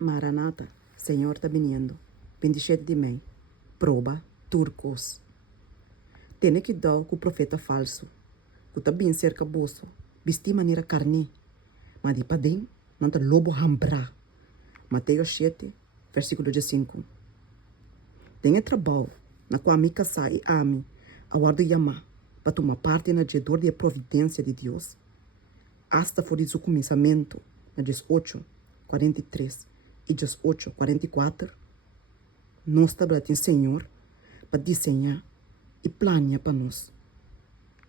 Maranata, Senhor está viniendo. 27 de maio. Prova, turcos. Tem que dar com o profeta falso. Que está bem cerca bolso. Vestir maneira carne. Mas de padem, não está lobo hambra. Mateus 7, versículo 5. Tem trabalho na qual a minha casa e ame a guarda chamar para tomar parte na gedor de providência de Deus. Hasta for o começamento, na 18, 43 e 18, 44, nós trabalhamos Senhor para desenhar e planear para nós.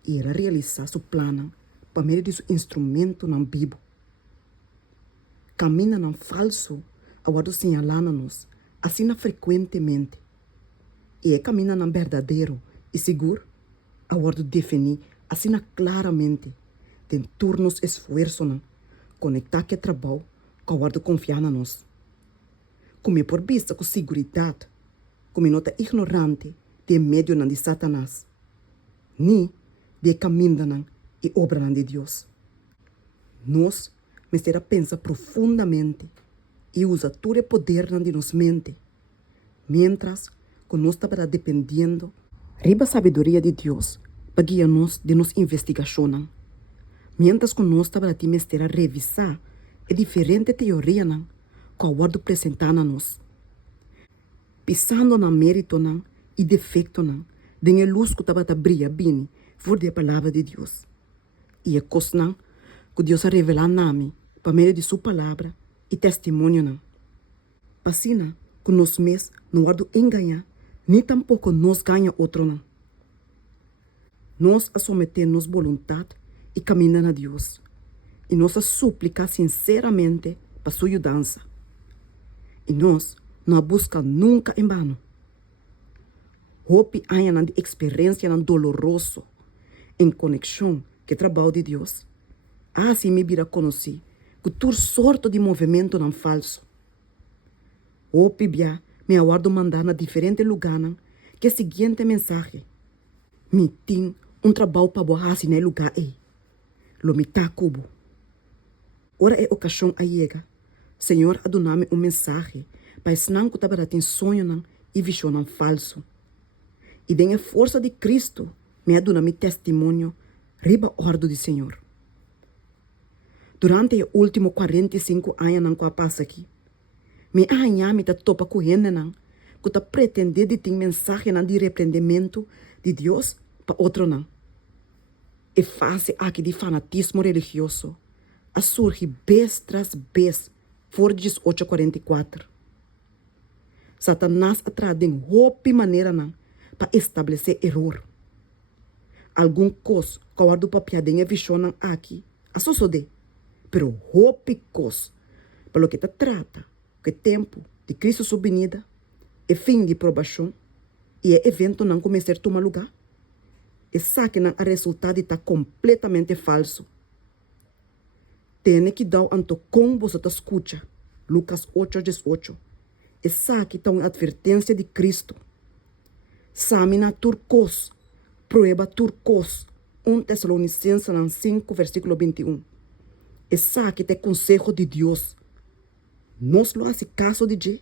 E era realizar seu plano para meio de seu instrumento na Bíblia. Camina não falso, aguardo señalando-nos, assim frequentemente. E é camina não verdadeiro e seguro, aguardo definir, assim claramente. Tem turnos esforço não, conectar que trabalho, com aguardo confiar na nós. Como por vista com seguridade, como nota ignorante de medo não de Satanás, nem de caminho não e obra não de Deus. Nós me será pensa profundamente e usa todo o poder de nos mente, mientras que nós estamos dependendo riba sabedoria de Deus para guiar-nos de nos investigação. Mientras que nós estamos a revisar a diferente teoria que o guardo apresentando a nós. Pisando na mérito e defeito de luz que estava a brilhar bem por a palavra de Deus. E é coisa que Deus a revelar a mim por meio de sua palavra e testemunho. Passina que nós mesmos não guardo enganar, nem tampouco nós ganha outro. Nós a someter-nos vontade e caminhar a Deus. E nós a suplicar sinceramente para sua ajudança. E nós não a busca nunca em vano. Hope há de experiência dolorosa em conexão que trabalho de Deus. Assim me vira conhecer que toda sorte de movimento não falso. Hope bia me aguardo mandar na diferente lugar que é a seguinte mensagem. Me tem trabalho para boar assim no lugar aí. Lo me tá cubo. Ora é ocasião a chega. Senhor, a donar-me mensagem para ensinar que estava tendo sonho e visão falso. E den a força de Cristo me aduna-me testemunho riba ordem do Senhor. Durante os últimos 45 anos que passa aqui, me arranhame da topa correndo que está pretendendo de ter mensagem de repreendimento de Deus para outro não. É fácil aqui de fanatismo religioso a surgir vez tras vez fora de 1844. Satanás atrás de roupa maneira para estabelecer erro. Algum coisa que o guardo papel de visão aqui a suceder, pero roupa coisa pelo que trata que tempo de Cristo sua venida é fim de provação e é evento não começar a tomar lugar. E sabe que o resultado está completamente falso. Tem que dar anto com você escuta. Lucas 8, 18. E sabe que está uma advertência de Cristo. Samina turcos, prueba turcos. 1 Tessalonicenses 5, versículo 21. E sabe que tem consejo de Deus. Nós lo hace caso de Deus.